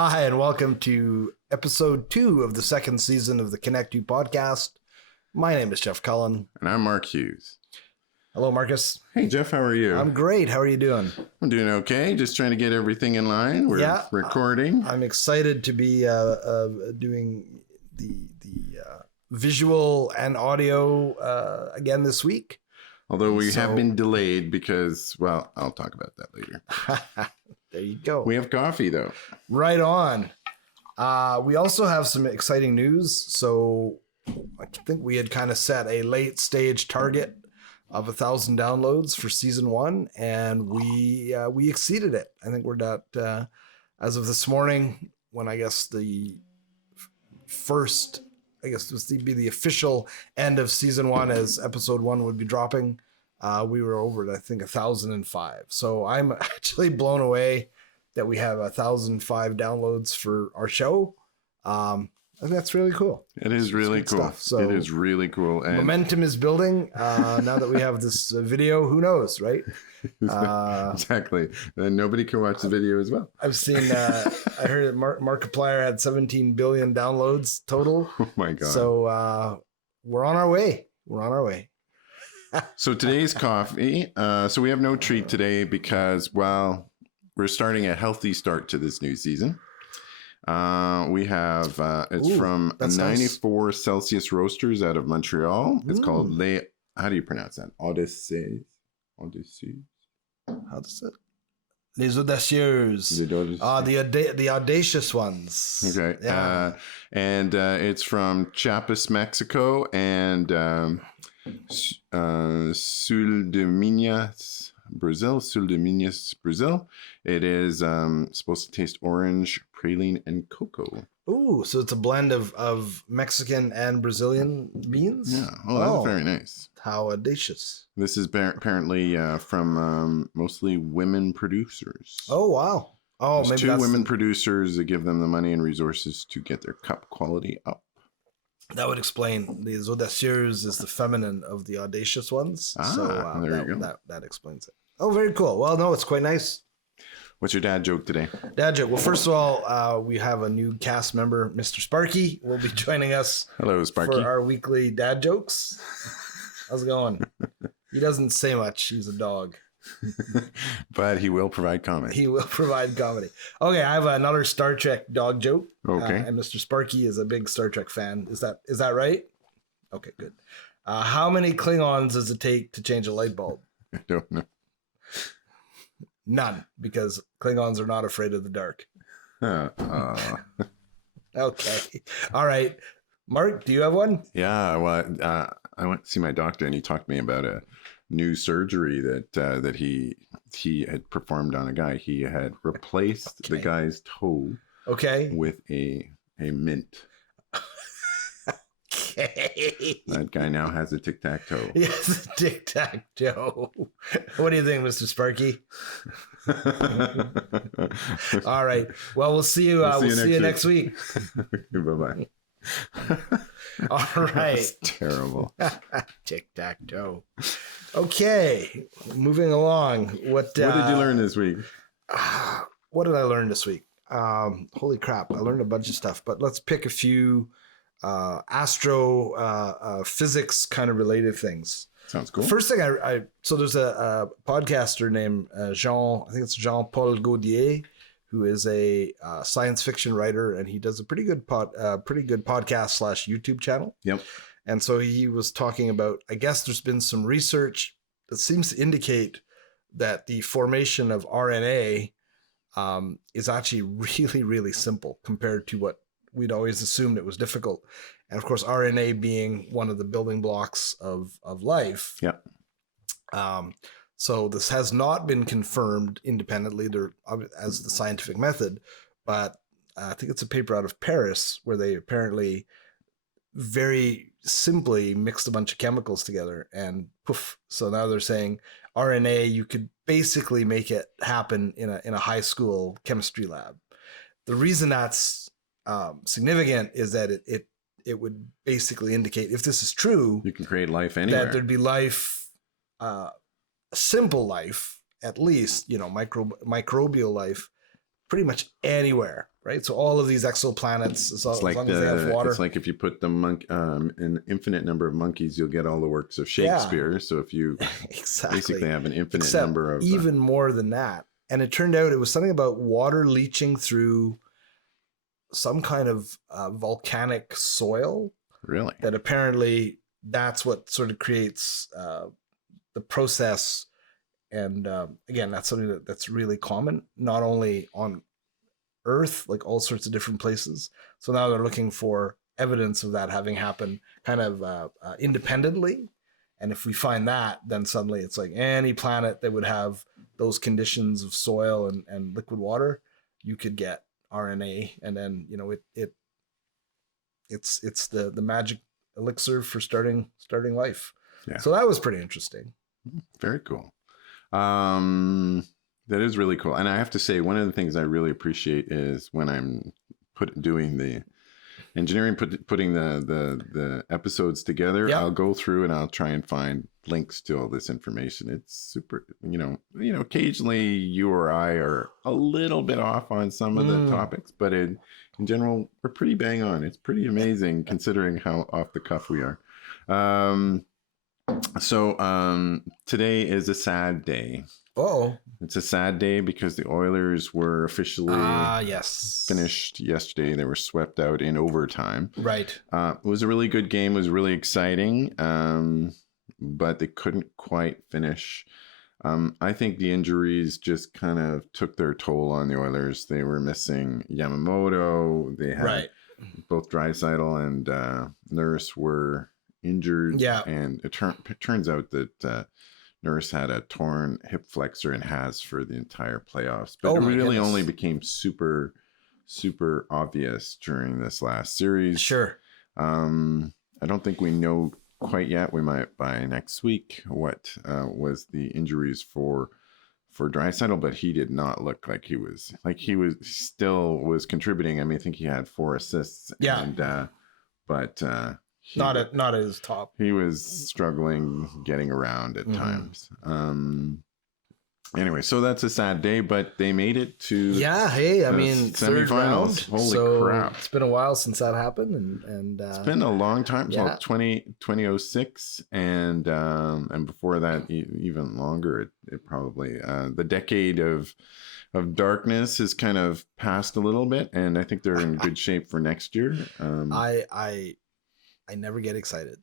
Hi, and welcome to episode 2 of the second season of the Connect2 podcast. My name is Jeff Cullen. And I'm Mark Hughes. Hello, Marcus. Hey, Jeff, how are you? I'm great. How are you doing? I'm doing okay. Just trying to get everything in line. We're recording. I'm excited to be doing the visual and audio again this week. Although we have been delayed because, well, I'll talk about that later. There you go. We have coffee, though. Right on. We also have some exciting news. So I think we had kind of set a late stage target of 1,000 downloads for season 1, and we exceeded it. I think we're at as of this morning, when I guess the first, this would be the official end of season 1 as episode 1 would be dropping. We were over at, I think, 1,005. So I'm actually blown away that we have 1,005 downloads for our show. I think that's really cool. It is really cool. Stuff. So it is really cool. And momentum is building. Now that we have this video, who knows, right? Exactly. And nobody can watch the video as well. I've seen, I heard that Markiplier had 17 billion downloads total. Oh my God. So we're on our way. So today's coffee. So we have no treat today because, well, we're starting a healthy start to this new season. We have, from 94 nice. Celsius Roasters out of Montreal. It's called how do you pronounce that? Odyssey. How does it? Les Audacieux. The audacious ones. Okay. Yeah. And it's from Chiapas, Mexico, and Sul de Minas, Brazil. It is supposed to taste orange, praline, and cocoa. Ooh, so it's a blend of Mexican and Brazilian beans? Yeah. Oh, that's very nice. How audacious. This is apparently from mostly women producers. Oh, wow. Oh, there's maybe 2 women producers that give them the money and resources to get their cup quality up. That would explain. The Audacieux is the feminine of the audacious ones. There you go. That explains it. Oh, very cool. Well, no, it's quite nice. What's your dad joke today? Dad joke. Well, first of all, we have a new cast member, Mr. Sparky, will be joining us. Hello, Sparky. For our weekly dad jokes. How's it going? He doesn't say much. He's a dog. But he will provide comedy. Okay, I have another Star Trek dog joke. Okay. And Mr. Sparky is a big Star Trek fan. Is that right? Okay, good. How many Klingons does it take to change a light bulb? I don't know. None, because Klingons are not afraid of the dark. Okay. All right. Mark, do you have one? Yeah. Well, I went to see my doctor, and he talked to me about a new surgery that he had performed on a guy. He had replaced the guy's toe with a mint. Okay. That guy now has a tic-tac-toe. Yes, a tic-tac-toe. What do you think, Mr. Sparky? All right. Well, we'll see you. We'll see you next week. Bye-bye. All right. That's terrible. Tic-tac-toe. Okay. Moving along. What did you learn this week? What did I learn this week? Holy crap. I learned a bunch of stuff, but let's pick a few physics kind of related things. Sounds cool. First thing so there's a podcaster named Jean-Paul Gaudier, who is a science fiction writer, and he does a pretty good podcast / YouTube channel. Yep. And so he was talking about, I guess there's been some research that seems to indicate that the formation of RNA is actually really, really simple compared to what we'd always assumed it was difficult. And of course, RNA being one of the building blocks of life. Yeah. So this has not been confirmed independently as the scientific method, but I think it's a paper out of Paris where they apparently very simply mixed a bunch of chemicals together and poof. So now they're saying RNA, you could basically make it happen in a high school chemistry lab. The reason that's significant is that it would basically indicate, if this is true, you can create life anywhere. That there'd be life, simple life, at least, microbial life, pretty much anywhere, right? So all of these exoplanets, as long as they have water. It's like if you put an infinite number of monkeys, you'll get all the works of Shakespeare. Yeah. So if you basically have an infinite number of even more than that. And it turned out it was something about water leaching through some kind of volcanic soil. Really? That apparently that's what sort of creates the process. And again, that's something that's really common, not only on Earth, like all sorts of different places. So now they're looking for evidence of that having happened kind of independently. And if we find that, then suddenly it's like any planet that would have those conditions of soil and liquid water, you could get RNA. And then, you know, it's the magic elixir for starting life. Yeah. So that was pretty interesting. Very cool. That is really cool. And I have to say, one of the things I really appreciate is when I'm doing the engineering, putting the episodes together, yep. I'll go through and I'll try and find links to all this information. It's super, you know, occasionally you or I are a little bit off on some of the topics, but in general, we're pretty bang on. It's pretty amazing considering how off the cuff we are. So today is a sad day. Oh, it's a sad day because the Oilers were officially finished yesterday. They were swept out in overtime. Right. It was a really good game. It was really exciting, but they couldn't quite finish. I think the injuries just kind of took their toll on the Oilers. They were missing Yamamoto. They had both Draisaitl and Nurse were injured. Yeah. And it turns out that Nurse had a torn hip flexor and has for the entire playoffs. But it really only became super, super obvious during this last series. Sure. I don't think we know quite yet. We might by next week what was the injuries for Draisaitl, but he did not look like he was still was contributing. I mean, I think he had 4 assists. Yeah. And but not at his top. He was struggling getting around at times. Anyway, so that's a sad day, but they made it to I mean, semifinals. Holy crap. It's been a while since that happened and it's been a long time. So 2006 and before that even longer. It probably the decade of darkness has kind of passed a little bit, and I think they're in good shape for next year. I never get excited.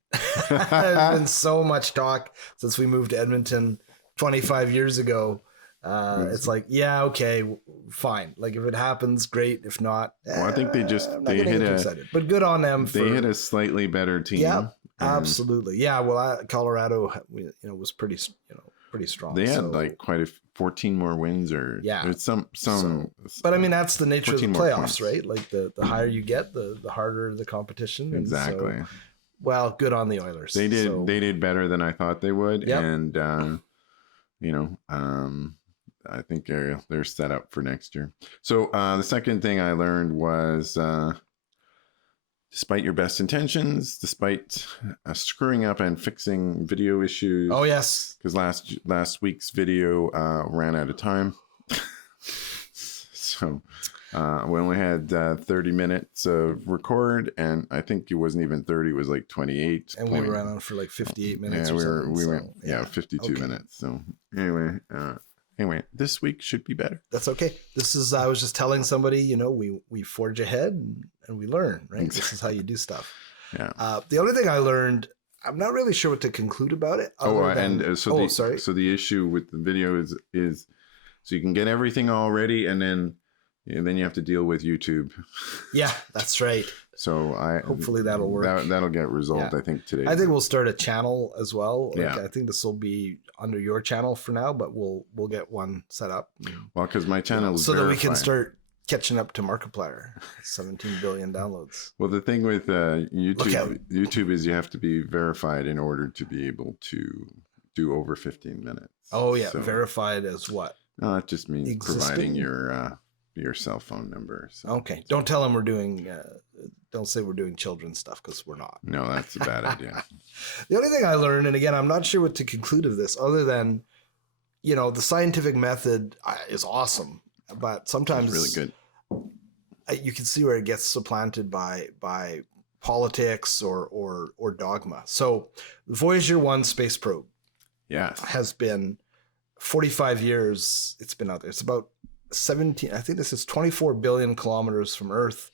There's been so much talk since we moved to Edmonton 25 years ago. It's like, okay, fine. Like if it happens, great. If not, I think they hit excited. But good on them. They hit a slightly better team. Yeah, absolutely. Yeah. Well, Colorado, was pretty strong. They had like quite a 14 more wins or some. But I mean, that's the nature of the playoffs, right? Like the higher you get, the harder the competition. Exactly. So, well, good on the Oilers. They did better than I thought they would. Yep. And, I think they're set up for next year. So the second thing I learned was, despite your best intentions, despite screwing up and fixing video issues. Oh, yes. Because last week's video ran out of time. So we only had 30 minutes of record, and I think it wasn't even 30, it was like 28. And we ran on for like 58 minutes. Yeah, we went 52 minutes. So anyway, this week should be better. That's okay. I was just telling somebody, we forge ahead and we learn, right? Exactly. This is how you do stuff. Yeah. The only thing I learned, I'm not really sure what to conclude about it. So the issue with the video is so you can get everything all ready, and then you have to deal with YouTube. Yeah, that's right. So hopefully that'll work. That'll get resolved, I think, today. I think we'll start a channel as well. I think this will be under your channel for now, but we'll get one set up. Well, because my channel is so that we can start catching up to Markiplier. 17 billion downloads. Well, the thing with YouTube is you have to be verified in order to be able to do over 15 minutes. Oh yeah, so, verified as what? No, it just means providing your cell phone number. So. Okay. Don't tell them we're doing, don't say we're doing children's stuff, because we're not. No, that's a bad idea. The only thing I learned, and again, I'm not sure what to conclude of this other than, the scientific method is awesome, but sometimes it's really good. you can see where it gets supplanted by politics or dogma. So the Voyager 1 space probe has been 45 years. It's been out there. It's about 17, I think this is 24 billion kilometers from Earth.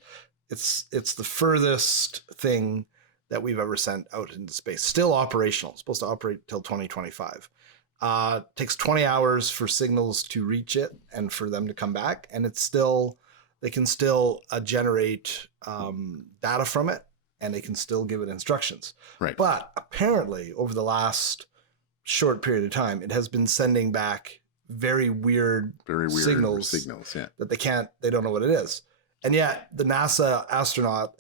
It's the furthest thing that we've ever sent out into space. Still operational. It's supposed to operate till 2025. Takes 20 hours for signals to reach it and for them to come back. And they can still generate data from it, and they can still give it instructions. Right. But apparently over the last short period of time, it has been sending back very weird signals yeah. that they don't know what it is. And yet the NASA astronaut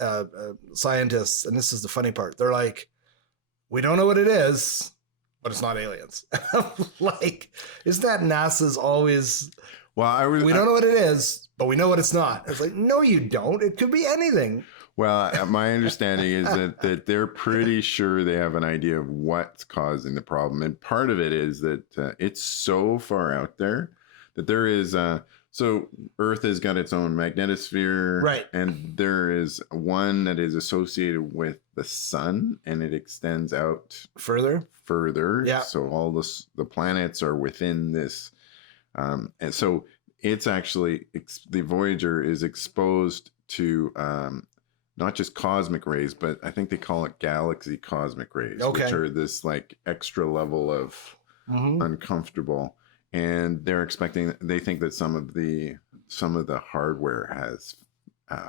scientists, and this is the funny part, they're like, we don't know what it is, but it's not aliens. Like, isn't that NASA's always, we don't know what it is, but we know what it's not. It's like, no, you don't. It could be anything. Well, my understanding is that they're pretty sure they have an idea of what's causing the problem. And part of it is that it's so far out there that there is... So Earth has got its own magnetosphere, right? And there is one that is associated with the sun, and it extends out further. Yeah. So all the planets are within this, and so it's actually the Voyager is exposed to not just cosmic rays, but I think they call it galaxy cosmic rays, which are this like extra level of uncomfortable. And they think that some of the hardware has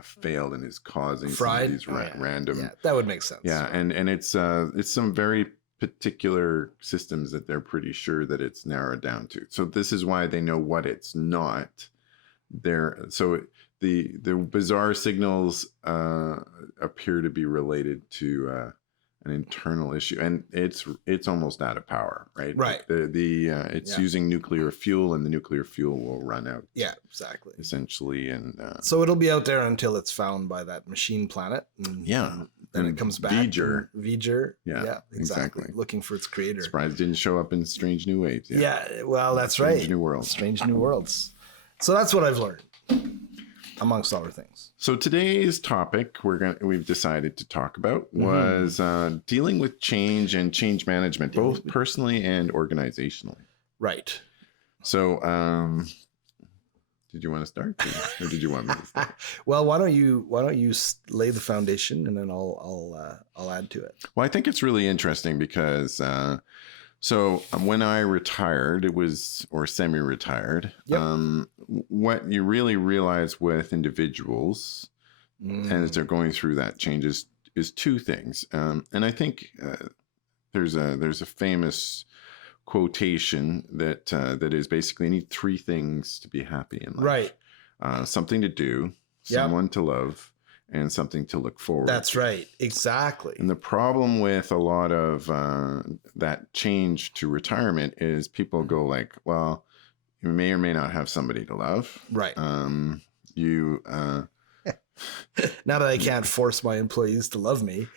failed and is causing some of these random. Yeah, that would make sense. Yeah, and it's some very particular systems that they're pretty sure that it's narrowed down to. So this is why they know what it's not. So the bizarre signals appear to be related to an internal issue, and it's almost out of power, right? Right. It's using nuclear fuel, and the nuclear fuel will run out. Yeah, exactly. Essentially, and so it'll be out there until it's found by that machine planet. And then it comes back. V'ger. Yeah, exactly. Looking for its creator. Surprised it didn't show up in Strange New Waves. Yeah, well, that's right. Strange New Worlds. Strange New Worlds. So that's what I've learned, amongst other things. So today's topic we've decided to talk about was dealing with change and change management, both personally and organizationally. Right. So, did you want to start, or did you want me to start? Well, why don't you lay the foundation, and then I'll add to it. Well, I think it's really interesting because so when I retired, or semi-retired, what you really realize with individuals as they're going through that change is two things. And I think there's a famous quotation that is basically, you need three things to be happy in life. Right. Something to do, someone to love, and something to look forward to. That's right. Exactly. And the problem with a lot of that change to retirement is people go like, well, you may or may not have somebody to love. Right. You now that I can't force my employees to love me.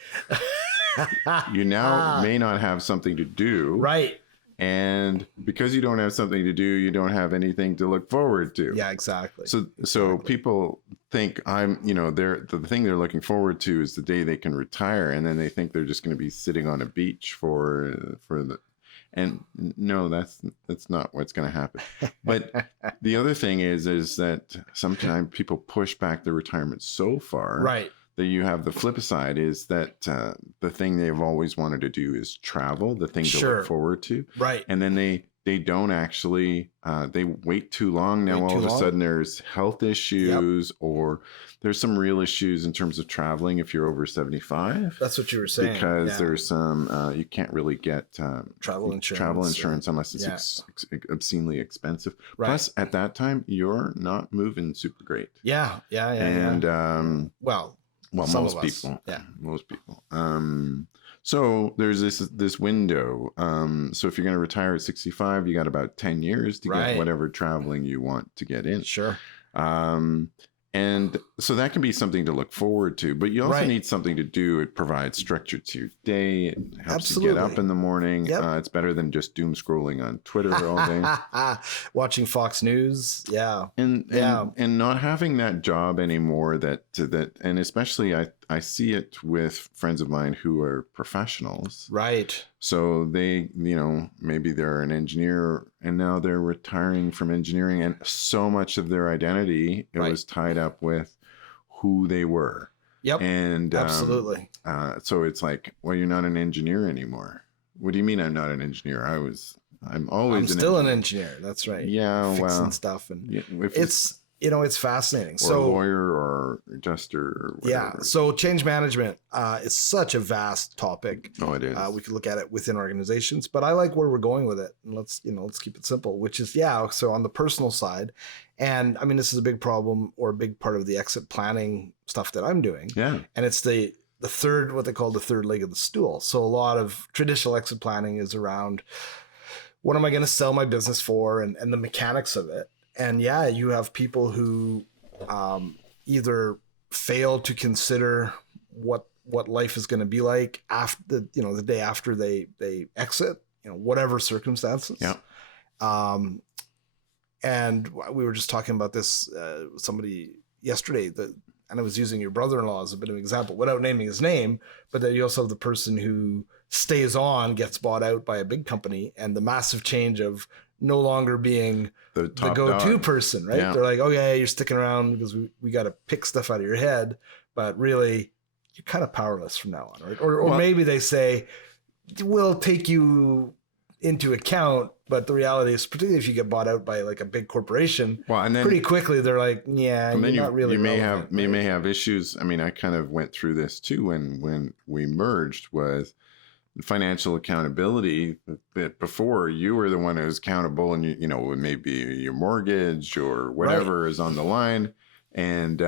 You now may not have something to do. Right. And because you don't have something to do, you don't have anything to look forward to. Yeah, exactly. So people think the thing they're looking forward to is the day they can retire, and then they think they're just going to be sitting on a beach and no, that's not what's going to happen. But the other thing is that sometimes people push back their retirement so far, right, that you have the flip side is that the thing they've always wanted to do is travel, the thing to look forward to. Right. And then they don't actually, they wait too long. Now all of a sudden there's health issues, or there's some real issues in terms of traveling if you're over 75. That's what you were saying. Because there's some, you can't really get travel insurance unless it's obscenely expensive. Right. Plus at that time, you're not moving super great. Yeah. And well, most people. Yeah. Most people. So there's this window. So if you're going to retire at 65, you got about 10 years to get whatever traveling you want to get in. Sure. And so that can be something to look forward to, but you also Right. need something to do. It provides structure to your day. It helps you get up Absolutely. in the morning. Yep. It's better than just doom scrolling on Twitter all day. Watching Fox News. Yeah. and Yeah. and not having that job anymore, that and especially I see it with friends of mine who are professionals, Right. so they, maybe they're an engineer and now they're retiring from engineering, and so much of their identity, it Right. was tied up with who they were. Yep. And Absolutely. so it's like, well, you're not an engineer anymore. What do you mean I'm not an engineer? I'm always I'm still an engineer. That's right. Yeah, Fixing well, stuff, and yeah, if it's it's fascinating. or So a lawyer or adjuster or whatever. yeah. So change management is such a vast topic. Oh, it is. We could look at it within organizations, but I like where we're going with it. And let's keep it simple, which is, so on the personal side, and I mean, this is a big problem or a big part of the exit planning stuff that I'm doing. Yeah. And it's the third, what they call the third leg of the stool. So a lot of traditional exit planning is around, what am I going to sell my business for, and the mechanics of it. And you have people who either fail to consider what life is going to be like after the day after they exit, whatever circumstances. Yeah. And we were just talking about this with somebody yesterday, and I was using your brother-in-law as a bit of an example without naming his name, but that you also have the person who stays on, gets bought out by a big company, and the massive change of no longer being the go-to dog person, right? Yeah. They're like, oh yeah, you're sticking around because we got to pick stuff out of your head, but really you're kind of powerless from now on, right? Or maybe they say, we'll take you into account, but the reality is, particularly if you get bought out by like a big corporation, and then pretty quickly they're like, yeah, and then you're not really you may relevant, have right? may have issues. I mean, I kind of went through this too when we merged with financial accountability. That before, you were the one who was accountable, and it may be your mortgage or whatever is on the line, and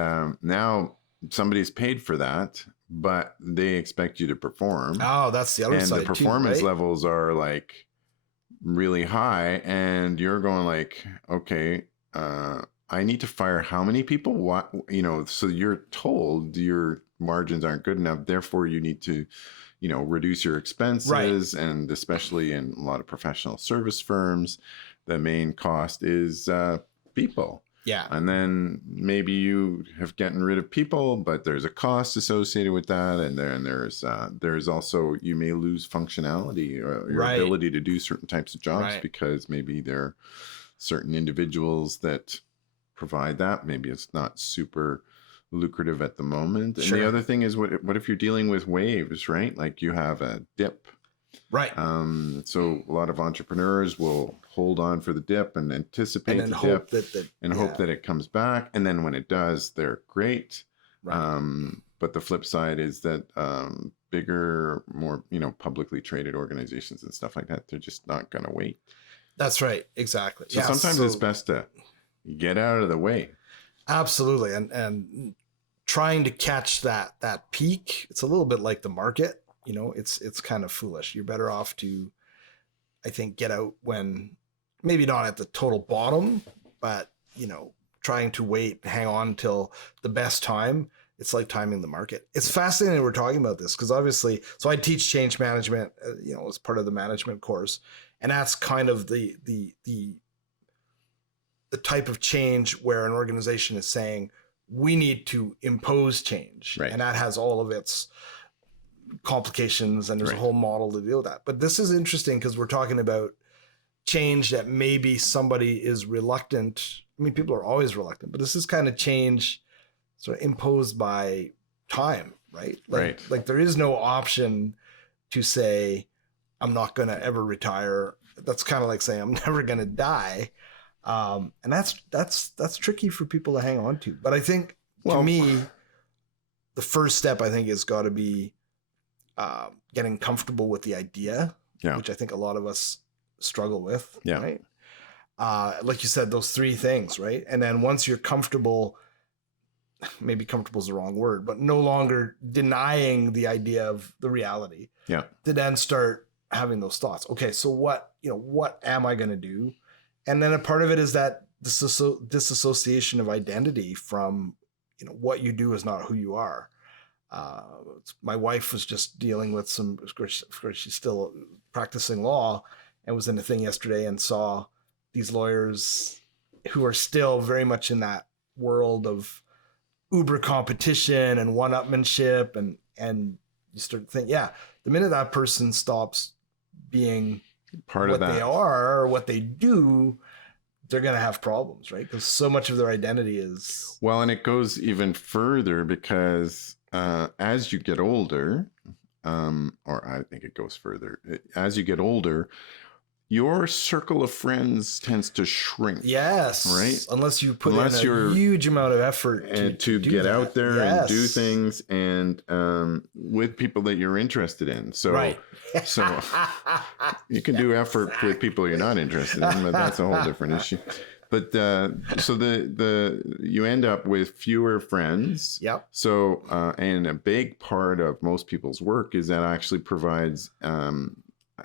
now somebody's paid for that, but they expect you to perform. Oh, that's the other side. And the performance too, right? levels are like really high, and you're going like, okay, I need to fire how many people? What, so you're told your margins aren't good enough, therefore you need to, reduce your expenses. Right. And especially in a lot of professional service firms, the main cost is people. Yeah. And then maybe you have gotten rid of people, but there's a cost associated with that. And then there's also, you may lose functionality or your ability to do certain types of jobs because maybe there are certain individuals that provide that. Maybe it's not super lucrative at the moment. And the other thing is, what if you're dealing with waves, right? Like you have a dip. Right. So a lot of entrepreneurs will hold on for the dip and anticipate and the hope dip and hope that it comes back. And then when it does, they're great. Right. But the flip side is that bigger, more, publicly traded organizations and stuff like that, they're just not going to wait. That's right. Exactly. So sometimes it's best to get out of the way. Absolutely. And trying to catch that peak, it's a little bit like the market. It's kind of foolish. You're better off to, I think, get out when maybe not at the total bottom, but trying to wait, hang on till the best time. It's like timing the market. It's fascinating we're talking about this because obviously, so I teach change management, as part of the management course, and that's kind of the type of change where an organization is saying we need to impose change, and that has all of its complications, and there's a whole model to deal with that. But this is interesting because we're talking about change that maybe somebody is reluctant. I mean, people are always reluctant, but this is kind of change sort of imposed by time, right? Like there is no option to say, I'm not going to ever retire. That's kind of like saying I'm never going to die. And that's tricky for people to hang on to. But I think to me, the first step I think has got to be getting comfortable with the idea, which I think a lot of us struggle with, right? Like you said, those three things, right? And then once you're comfortable, maybe comfortable is the wrong word, but no longer denying the idea of the reality, to then start having those thoughts. Okay, so what am I going to do? And then a part of it is that disassociation of identity from what you do is not who you are. My wife was just dealing with some, of course she's still practicing law, and was in a thing yesterday and saw these lawyers who are still very much in that world of uber competition and one-upmanship, and you start to think, the minute that person stops being part what of that they are or what they do, they're going to have problems, right? Because so much of their identity is... Well, and it goes even further because as you get older, or I think it goes further, as you get older, your circle of friends tends to shrink. Yes. Right? Unless you put in a huge amount of effort to get that. out there and do things and with people that you're interested in. So, right. So you can do effort with people you're not interested in, but that's a whole different issue. But so you end up with fewer friends. Yep. So and a big part of most people's work is that actually provides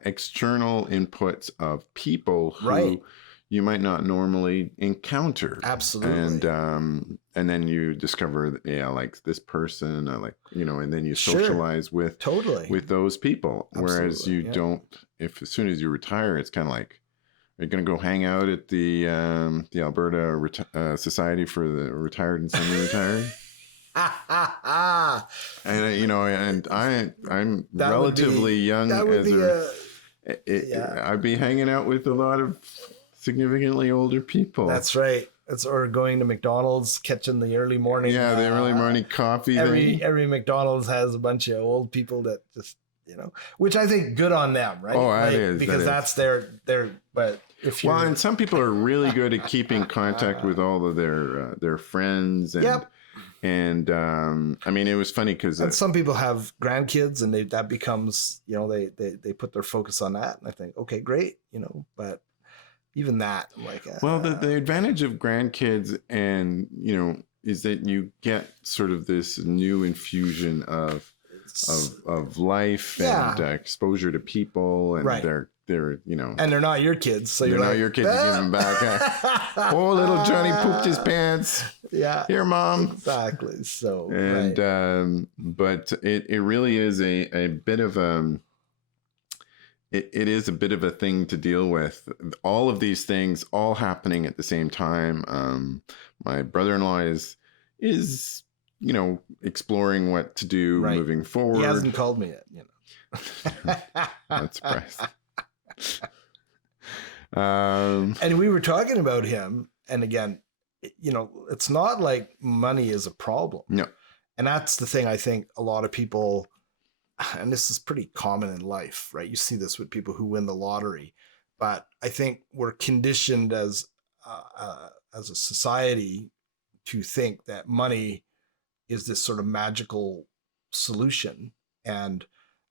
external inputs of people who you might not normally encounter. Absolutely. And then you discover that, like this person, and then you socialize with those people. Absolutely. Whereas you don't, as soon as you retire, it's kind of like, are you going to go hang out at the Alberta Society for the Retired and Semi-Retired? And I'm relatively young I'd be hanging out with a lot of significantly older people. That's right. Or going to McDonald's, catching the early morning. Yeah, the early morning coffee. Every McDonald's has a bunch of old people that just, which I think good on them, right? Oh, it is. Because that's their, but if you're... Well, and some people are really good at keeping contact with all of their friends and... And I mean, it was funny because some people have grandkids, and that becomes, they put their focus on that. And I think, okay, great, but even that, I'm like, well, the advantage of grandkids, and is that you get sort of this new infusion of life and exposure to people, and they're and they're not your kids, so they're not your kids. You give them back. Oh, little Johnny pooped his pants. Yeah, here, Mom. Exactly. So, and but it really is a bit of it is a bit of a thing to deal with. All of these things all happening at the same time. My brother-in-law is exploring what to do moving forward. He hasn't called me yet. Not surprised. And we were talking about him, and again, it's not like money is a problem. No. And that's the thing. I think a lot of people, and this is pretty common in life, right? You see this with people who win the lottery, but I think we're conditioned as a society to think that money is this sort of magical solution. And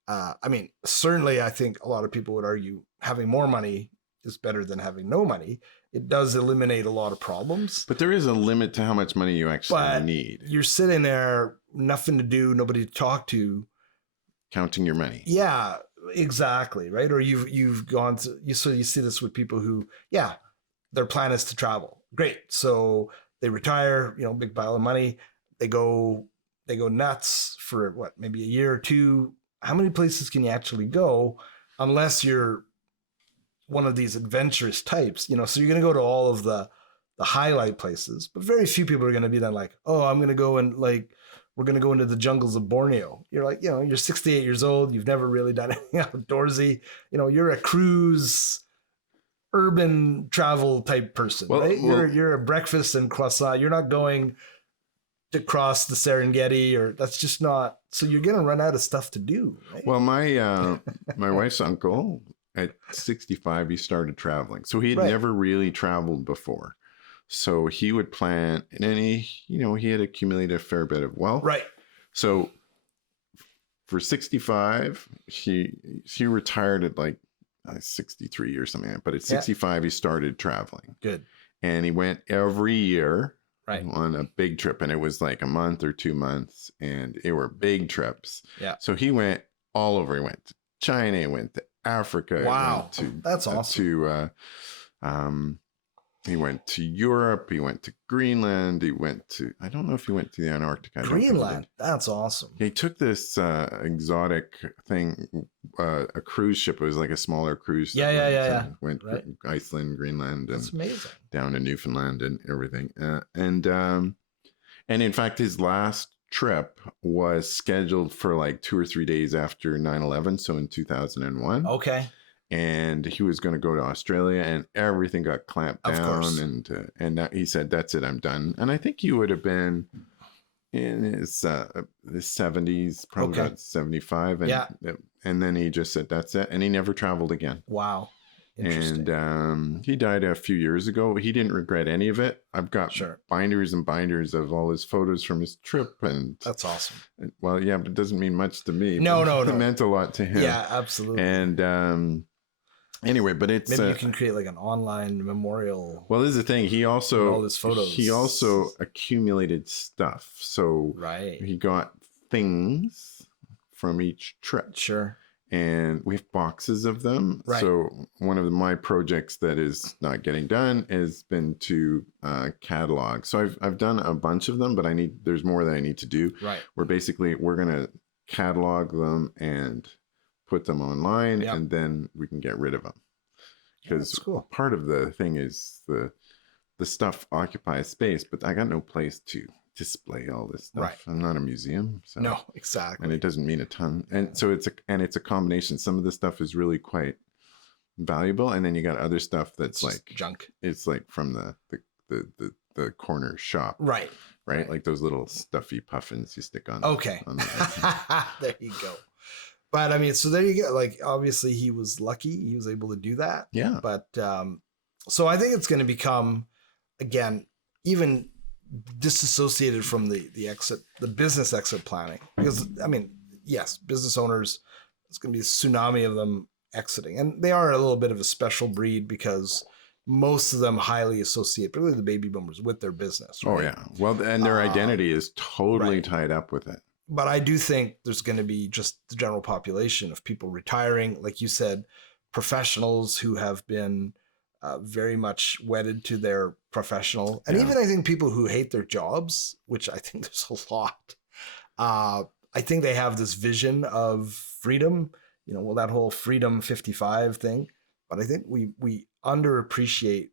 I mean, certainly I think a lot of people would argue having more money is better than having no money. It does eliminate a lot of problems. But there is a limit to how much money you actually need. You're sitting there, nothing to do, nobody to talk to. Counting your money. Yeah, exactly. Right. Or you've gone to, so you see this with people who, their plan is to travel. Great. So they retire, big pile of money. They go nuts for maybe a year or two. How many places can you actually go unless you're one of these adventurous types, so you're going to go to all of the highlight places, but very few people are going to be then like, oh, I'm going to go and we're going to go into the jungles of Borneo. You're like, you're 68 years old. You've never really done anything outdoorsy. You're a cruise, urban travel type person, right? You're a breakfast and croissant. You're not going to cross the Serengeti, or that's just not, so you're going to run out of stuff to do. Right? Well, my wife's uncle, at 65, he started traveling. So he had never really traveled before. So he would plan, and then he had accumulated a fair bit of wealth. Right. So for 65, he retired at 63 or something. But at 65, he started traveling. Good. And he went every year on a big trip. And it was like a month or 2 months. And it were big trips. Yeah. So he went all over. He went to China, he went to Africa. Wow. That's awesome. He went to Europe. He went to Greenland. He went to, I don't know if he went to the Antarctic. Greenland. That's awesome. He took this exotic thing, a cruise ship. It was like a smaller cruise. Yeah. Went right. Iceland, Greenland, and That's amazing. Down to Newfoundland and everything. And in fact, his last trip was scheduled for like 2 or 3 days after 9/11. So in 2001. Okay. And he was going to go to Australia, and everything got clamped down. Of course. And that, he said, "That's it, I'm done." And I think he would have been in his 70s, probably about 75. And then he just said, "That's it," and he never traveled again. Wow. Interesting. And he died a few years ago. He didn't regret any of it. I've got binders and binders of all his photos from his trip, and that's awesome. Well, yeah, but it doesn't mean much to me. No. It meant a lot to him. Yeah, absolutely. And anyway, but it's maybe you can create like an online memorial. Well, this is the thing. He also all his photos. He also accumulated stuff. So he got things from each trip. Sure. And we have boxes of them. Right. So one of my projects that is not getting done has been to catalog. So I've done a bunch of them, but there's more that I need to do. Right. Where basically we're gonna catalog them and put them online, and then we can get rid of them. Because part of the thing is the stuff occupies space, but I got no place to display all this stuff. Right. I'm not a museum. So. No, exactly. And it doesn't mean a ton. And so it's a combination. Some of the stuff is really quite valuable, and then you got other stuff that's like junk. It's like from the corner shop. Right. Like those little stuffy puffins you stick on. Okay. There you go. But I mean, so there you go. Like, obviously he was lucky. He was able to do that. Yeah. But so I think it's going to become, again, even disassociated from the business exit planning. Because, I mean, yes, business owners, it's going to be a tsunami of them exiting. And they are a little bit of a special breed because most of them highly associate, particularly the baby boomers, with their business. Right? Oh, yeah. Well, and their identity is totally tied up with it. But I do think there's going to be just the general population of people retiring, like you said, professionals who have been very much wedded to their professional. And even I think people who hate their jobs, which I think there's a lot. I think they have this vision of freedom, that whole Freedom 55 thing. But I think we underappreciate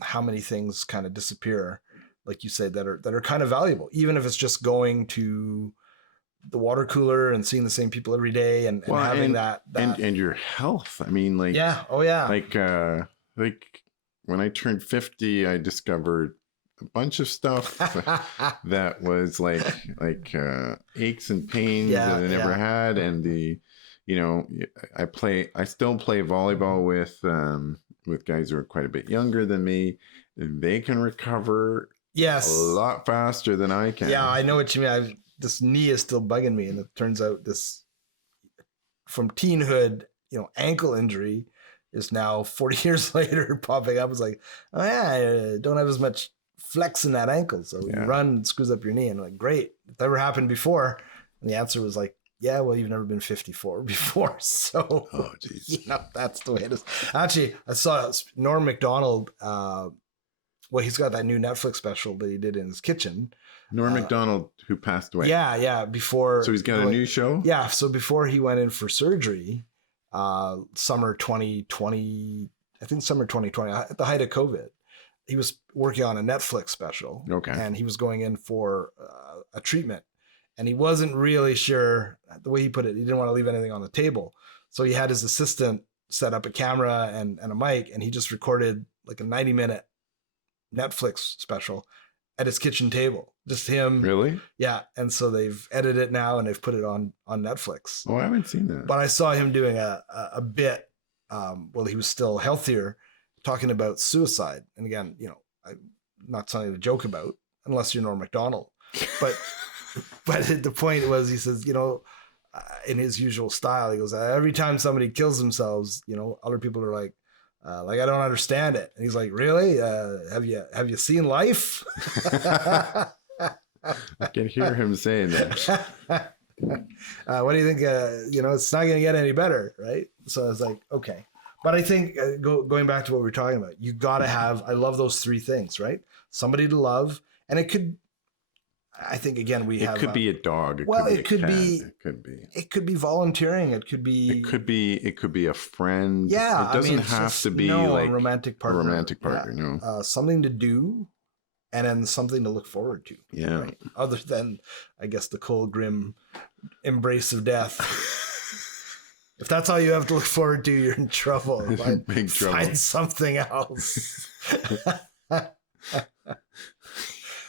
how many things kind of disappear, like you said, that are kind of valuable, even if it's just going to the water cooler and seeing the same people every day and having that and your health. I mean, like, like when I turned 50, I discovered a bunch of stuff that was like aches and pains that I never had. And I still play volleyball with guys who are quite a bit younger than me. They can recover a lot faster than I can. Yeah, I know what you mean. This knee is still bugging me, and it turns out this from teenhood, ankle injury is now 40 years later popping up. It's like, oh yeah, I don't have as much flex in that ankle, so you run, it screws up your knee, and I'm like, great, if that ever happened before? And the answer was like, yeah, well, you've never been 54 before, so oh geez, that's the way it is. Actually, I saw Norm Macdonald. Well, he's got that new Netflix special that he did in his kitchen. Norm Macdonald, who passed away. Yeah. Before. So he's got a new show? Yeah. So before he went in for surgery, summer 2020, I think summer 2020, at the height of COVID, he was working on a Netflix special. Okay. And he was going in for a treatment. And he wasn't really sure, the way he put it, he didn't want to leave anything on the table. So he had his assistant set up a camera and a mic, and he just recorded like a 90-minute Netflix special at his kitchen table. Just him. Really? Yeah. And so they've edited it now and they've put it on Netflix. Oh, I haven't seen that. But I saw him doing a bit while he was still healthier, talking about suicide. And again, not something to joke about unless you're Norm Macdonald. But the point was, he says, in his usual style, he goes, every time somebody kills themselves, other people are like, I don't understand it. And he's like, really? Have you seen life? I can hear him saying that. What do you think? It's not going to get any better, right? So I was like, okay. But I think going back to what we were talking about, you got to have, I love those three things, right? Somebody to love. And it could, I think, again, we have. It could be a dog. It could be. It could be volunteering. It could be. It could be a friend. Yeah. It doesn't have to be like a romantic partner. A romantic partner, yeah. no. Something to do and then something to look forward to. Yeah. Right? Other than, I guess, the cold, grim embrace of death. If that's all you have to look forward to, you're in trouble. Big trouble. Find something else.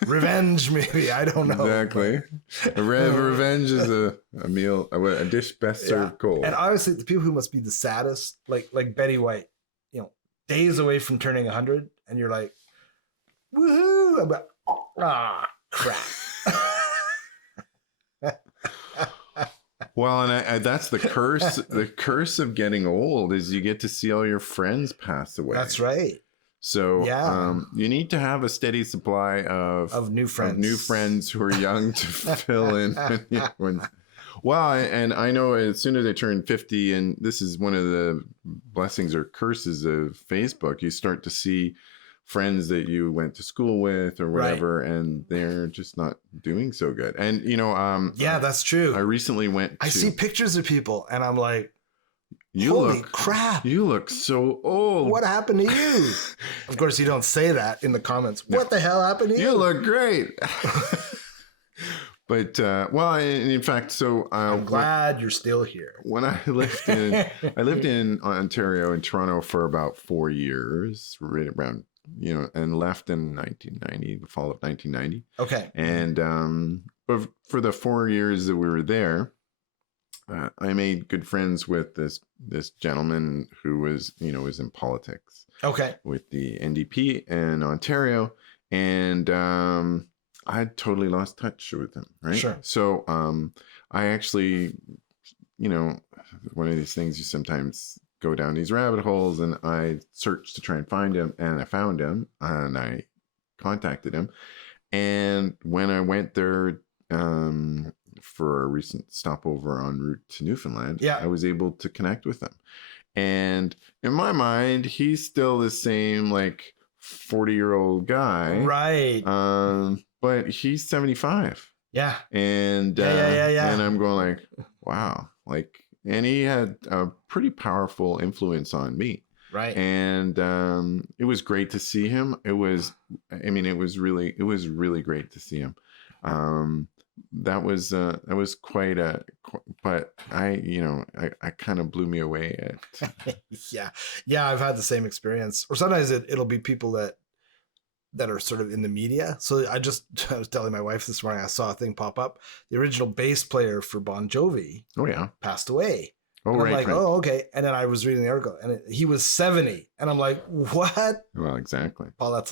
Revenge, maybe. I don't know. Exactly. Revenge is a meal, a dish best served cold. And honestly, the people who must be the saddest, like Betty White, days away from turning 100, and you're like, woohoo! I'm like, crap. Well, and that's the curse. The curse of getting old is you get to see all your friends pass away. That's right. So you need to have a steady supply of new friends, who are young to fill in. Well, and I know as soon as I turn 50, and this is one of the blessings or curses of Facebook, you start to see friends that you went to school with or whatever, right, and they're just not doing so good. And yeah, that's true. I recently I see pictures of people and I'm like, holy crap, you look so old. What happened to you? Of course you don't say that in the comments. What the hell happened to you? You look great. But well, in fact, so I'm glad you're still here. When I lived in Ontario and Toronto for about 4 years, right around, and left in 1990, the fall of 1990. Okay. And but for the 4 years that we were there, I made good friends with this gentleman who was in politics. Okay. With the NDP in Ontario, and I had totally lost touch with him. Right. Sure. So I actually, one of these things, you sometimes go down these rabbit holes, and I searched to try and find him, and I found him, and I contacted him. And when I went there for a recent stopover en route to Newfoundland, I was able to connect with him. And in my mind, he's still the same 40-year-old guy. Right. But he's 75. Yeah. And and I'm going wow. And he had a pretty powerful influence on me. Right. And it was great to see him. It was really great to see him. That was quite but I kind of blew me away at. Yeah. I've had the same experience. Or sometimes it'll be people that are sort of in the media. So I was telling my wife this morning, I saw a thing pop up. The original bass player for Bon Jovi passed away. Oh, and right. I'm like, oh, okay. And then I was reading the article and he was 70. And I'm like, what? Well, exactly. Paul, that's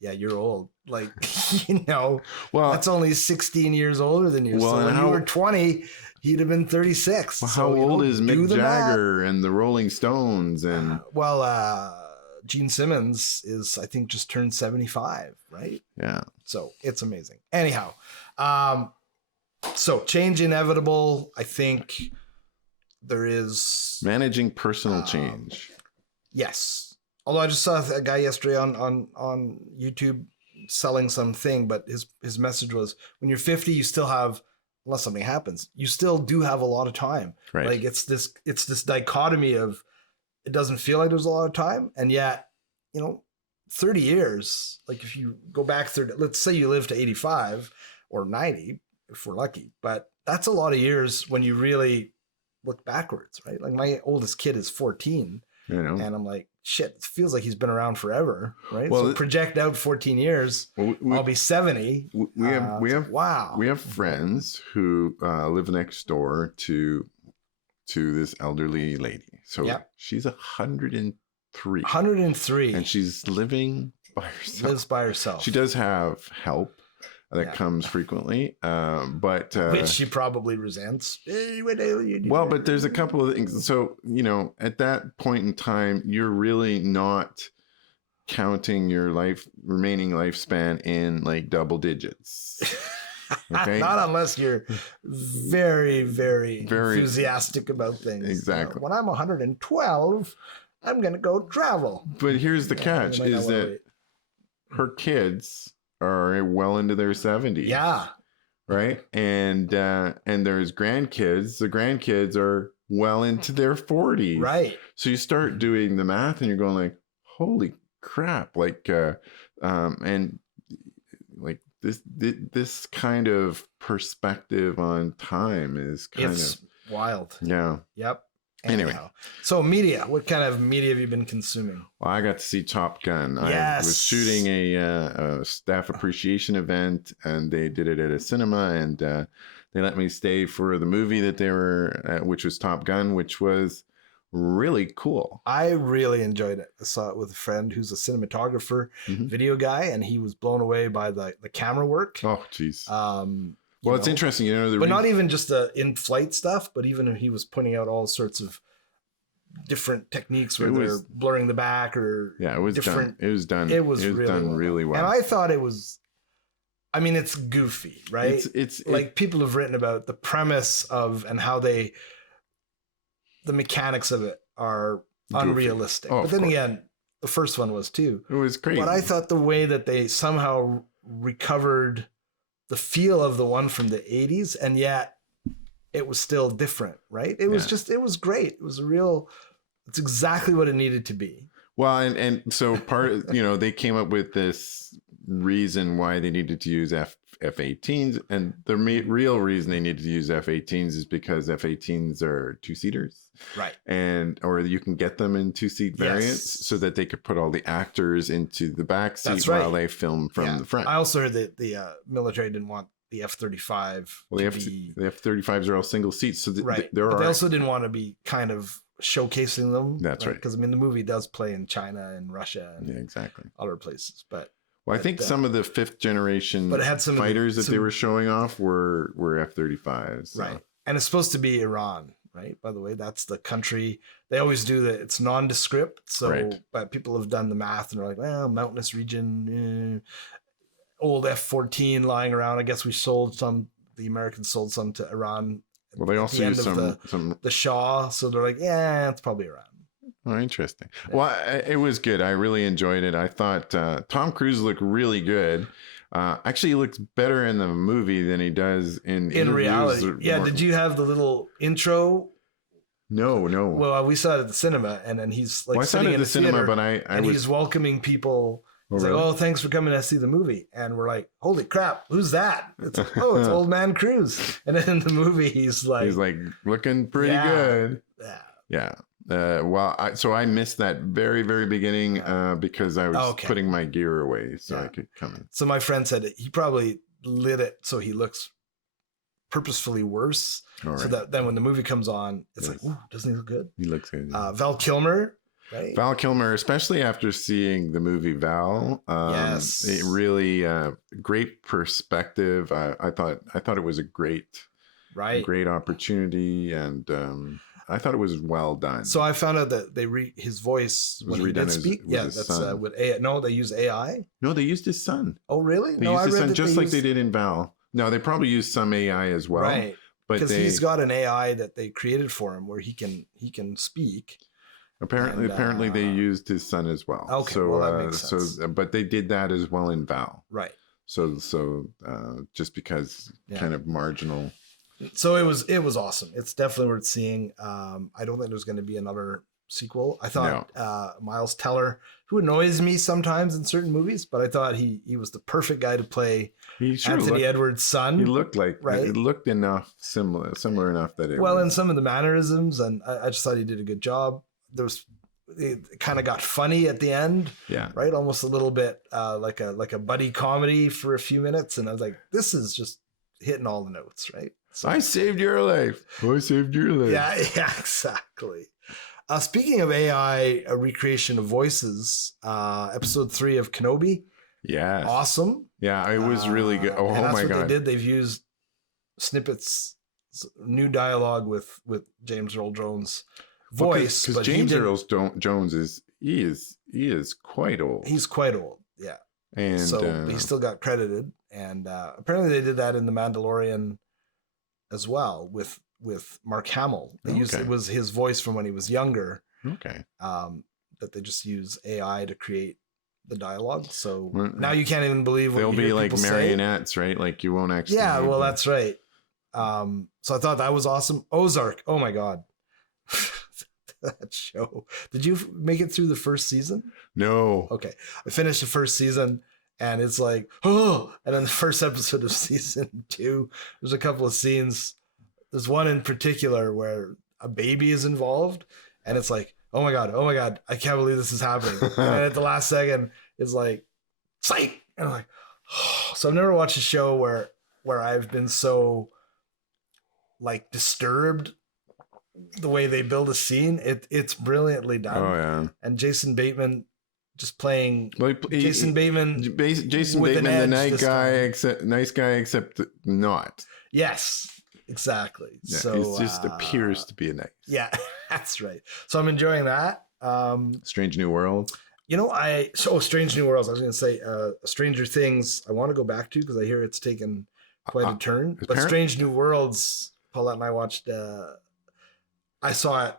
yeah, you're old. Well, that's only 16 years older than you. Well, so when you were 20, he'd have been 36. Well, how old is Mick Jagger and the Rolling Stones? And Gene Simmons is, I think, just turned 75, right? Yeah. So it's amazing. Anyhow, so change inevitable. I think there is managing personal change. Yes. Although I just saw a guy yesterday on YouTube selling something, but his message was, when you're 50, you still have, unless something happens, you still do have a lot of time. Right. It's this dichotomy of, it doesn't feel like there's a lot of time. And yet, 30 years, if you go back 30, let's say you live to 85 or 90, if we're lucky, but that's a lot of years when you really look backwards, right? My oldest kid is 14 and I'm like, shit, it feels like he's been around forever, right? Well, so project out 14 years, I'll be 70. We have friends who live next door to this elderly lady. So she's 103. 103. And she's living by herself. Lives by herself. She does have help that comes frequently, but which she probably resents. Well, but there's a couple of things. So, at that point in time, you're really not counting your remaining lifespan in double digits. Okay. Not unless you're very, very enthusiastic about things. Exactly. When I'm 112, I'm going to go travel. But here's the catch is that her kids are well into their 70s. Yeah. Right. And there's grandkids. The grandkids are well into their 40s. Right. So you start doing the math and you're going like, holy crap. Like, and like this kind of perspective on time is kind of wild. Yeah. Yep. Anyway, so media. What kind of media have you been consuming? Well, I got to see Top Gun. Yes. I was shooting a staff appreciation event, and they did it at a cinema, and they let me stay for the movie that they were, which was Top Gun, which was really cool. I really enjoyed it. I saw it with a friend who's a cinematographer, video guy, and he was blown away by the camera work. Oh, geez. Well, it's interesting, but not even just the in-flight stuff, but even he was pointing out all sorts of different techniques where they're blurring the back or it was different. Done. It was done. It was really done really well. And I thought it was. I mean, it's goofy, right? It's like people have written about the premise of and how the mechanics of it are goofy. Unrealistic. But then again, the first one was too. It was crazy. But I thought the way that they somehow recovered the feel of the one from the 80s, and yet it was still different, right? It was it was great. It was it's exactly what it needed to be. Well, and so they came up with this reason why they needed to use F-18s, and the real reason they needed to use F-18s is because F-18s are two-seaters. Right. Or you can get them in two-seat variants so that they could put all the actors into the back seat while they film from the front. I also heard that the military didn't want the F-35 the F-35s are all single seats. So but they also didn't want to be kind of showcasing them. That's right. Because, I mean, the movie does play in China and Russia and exactly. other places. But I think some of the fifth generation fighters that they were showing off were F-35s. So. Right. And it's supposed to be Iran. Right. By the way, that's the country. They always do that. It's nondescript. So, but people have done the math and they're like, well, mountainous region, old F-14 lying around. I guess the Americans sold some to Iran. Well, they also use some the Shah. So they're like, yeah, it's probably Iran. Oh, interesting. Yeah. Well, it was good. I really enjoyed it. I thought Tom Cruise looked really good. Actually, he looks better in the movie than he does in reality. Yeah. Did you have the little intro? No. Well, we saw it at the cinema, and then he's like, I saw it at the cinema, but he's welcoming people. He's like, "Oh, thanks for coming to see the movie," and we're like, "Holy crap, who's that?" It's it's Old Man Cruise. And then in the movie, he's like looking pretty good. Yeah. So I missed that very, very beginning because I was putting my gear away so I could come in. So my friend said he probably lit it so he looks purposefully worse. So that then when the movie comes on, it's like, ooh, doesn't he look good? He looks good. Val Kilmer, right? Val Kilmer, especially after seeing the movie Val. It really great perspective. I thought it was a great opportunity, and I thought it was well done. So I found out that his voice when he did speak. That's with AI. No, they use AI. No, they used his son. Oh, really? They used his son just like they did in Val. No, they probably used some AI as well. Right. Because he's got an AI that they created for him where he can speak. Apparently, they used his son as well. Okay, so that makes sense. But they did that as well in Val. Right. So just because kind of marginal. So it was awesome. It's definitely worth seeing. I don't think there's going to be another sequel. I thought Miles Teller, who annoys me sometimes in certain movies, but I thought he was the perfect guy to play Anthony Edwards' son. He looked like it looked similar enough that it and some of the mannerisms, and I just thought he did a good job. It kind of got funny at the end, right? Almost a little bit like a buddy comedy for a few minutes, and I was like, this is just hitting all the notes, right? So, I saved your life. I saved your life. Yeah, exactly. Speaking of AI, a recreation of voices, episode 3 of Kenobi. Yeah. Awesome. Yeah, it was really good. Oh my God. They did. They've used snippets, new dialogue with James Earl Jones' voice. Because James Earl Jones is quite old. He's quite old. Yeah. And so he still got credited. And apparently they did that in The Mandalorian as well with Mark Hamill. They used it was his voice from when he was younger. Okay. That they just use AI to create the dialogue. So now you can't even believe what they'll you be hear like people marionettes, say. right? Like you won't actually. Yeah, well, that's right. So I thought that was awesome. Ozark. Oh my God. That show. Did you make it through the first season? No. Okay. I finished the first season and it's like, oh, and then the first episode of season 2, there's a couple of scenes. There's one in particular where a baby is involved and it's like, oh my God, I can't believe this is happening. And then at the last second, it's like, psych. And I'm like, oh. So I've never watched a show where I've been so like disturbed the way they build a scene. It's brilliantly done. Oh yeah. And Jason Bateman just playing Jason Bateman, the nice guy, except not. Yes. Exactly. Yeah, so it just appears to be a nice. Yeah, that's right. So I'm enjoying that. Strange New World. You know, Strange New Worlds. I was going to say Stranger Things. I want to go back to because I hear it's taken quite a turn. But Strange New Worlds, Paulette and I watched. I saw it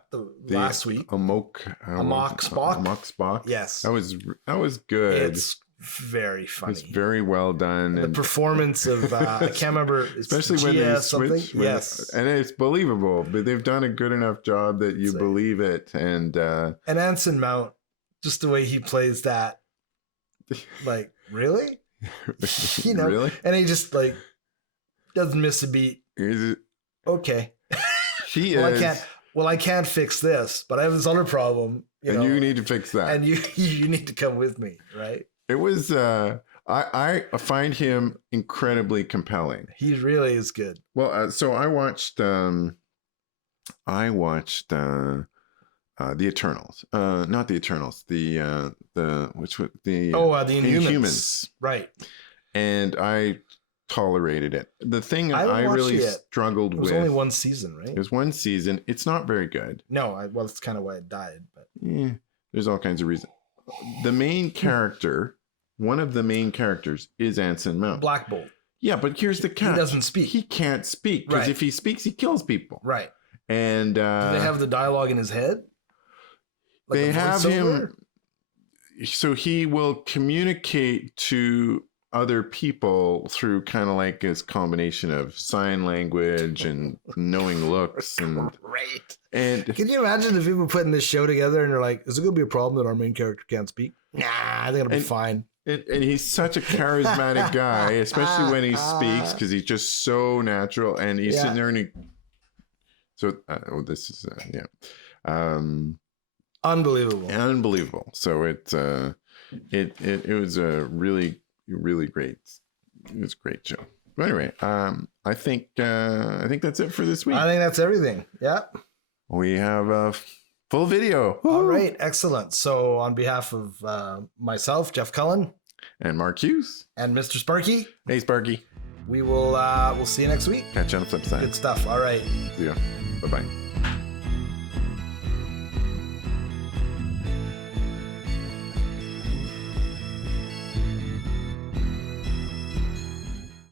last week. Amok Spock. Yes, that was good. It's very funny. It's very well done. And the performance of I can't remember, especially when they switch. Yes, and it's believable. But they've done a good enough job that you believe it. And Anson Mount, just the way he plays that, like really, you know, really? And he just like doesn't miss a beat. Okay, I can't fix this, but I have this other problem. You need to fix that, and you need to come with me, right? It was I find him incredibly compelling. He really is good. Well, so I watched the Eternals. Not the Eternals. The Inhumans. Right. And I tolerated it. The thing I really struggled with. It was only one season, right? It was one season. It's not very good. No, that's kind of why it died. But yeah, there's all kinds of reasons. The main character, one of the main characters, is Anson Mount. Black Bolt. Yeah, but here's the catch. He doesn't speak. He can't speak because if he speaks, he kills people. Right. And do they have the dialogue in his head? Like they have him, so he will communicate to other people through kind of like this combination of sign language and knowing looks and great. And can you imagine if people putting this show together and they're like, is it going to be a problem that our main character can't speak? Nah, I think it'll be fine. And he's such a charismatic guy, especially when he speaks, because he's just so natural. And he's sitting there and he. So this is unbelievable. So it was a really great. It was a great show. But anyway, I think that's it for this week. I think that's everything. Yeah. We have a full video. All right. Excellent. So on behalf of myself, Jeff Cullen. And Mark Hughes. And Mr. Sparky. Hey, Sparky. We will we'll see you next week. Catch you on the flip side. Good stuff. All right. See ya. Bye-bye.